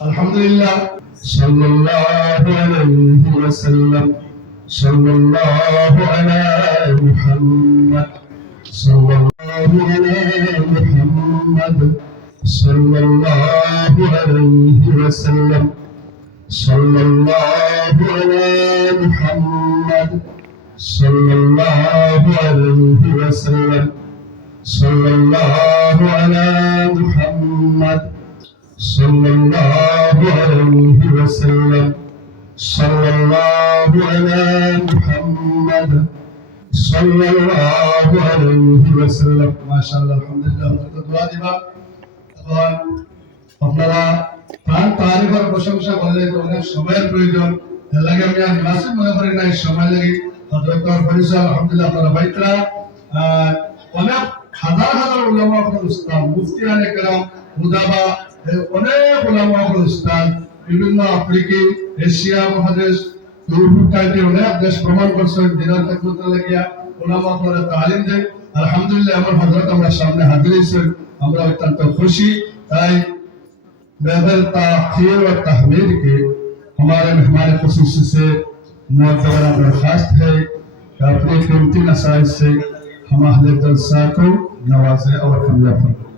আলহামদুলিল্লাহ সাল্লাল্লাহু আলাইহি ওয়াসাল্লাম সাল্লাল্লাহু আলা মুহাম্মদ সাল্লাল্লাহু আলা মুহাম্মদ সাল্লাল্লাহু আলাইহি ওয়াসাল্লাম সাল্লাল্লাহু আলা মুহাম্মদ সাল্লাল্লাহু আলাইহি ওয়াসাল্লাম সাল্লাল্লাহু আলা মুহাম্মদ সাল্লাল্লাহু আলাইহি ওয়াসাল্লাম সাল্লাল্লাহু আলা মুহাম্মদ সাল্লাল্লাহু আলাইহি ওয়াসাল্লাম। মাশাআল্লাহ, আলহামদুলিল্লাহ। দোয়া দিবা এবং আপনারা প্রাণ তারিফের প্রশংসা করলে অনেক সময়ের প্রয়োজন, এর লাগে আমি আর মাসে মনে করি না এই সময় লাগে হযরত ফরিসা আলহামদুলিল্লাহ আপনারা বাইতরা অনেক হাজার হাজার উলামা আপনার উস্তাদ মুফতিয়ানে কেরাম মুদাবা অনেক উলামা আপনার উস্তাদ বিভিন্ন আফ্রিকি এশিয়া মহাদেশ দূরটাইতে অনেক দেশ ভ্রমণ করছেন দিনের ক্ষেত্রে লাগিয়া উলামা আপনারা তালিম দেন। আলহামদুলিল্লাহ আমার হযরত আমরা সামনে হাজির হয়েছেন, আমরা অত্যন্ত খুশি। তাই बगैर ताखीर और तहमीर के हमारे मेहमान खुसूसी से मुअद्दबना दरख्वास्त है कि अपने कीमती नसाइज से हम अहले जलसा को नवाजे और कामयाब फरमाएं।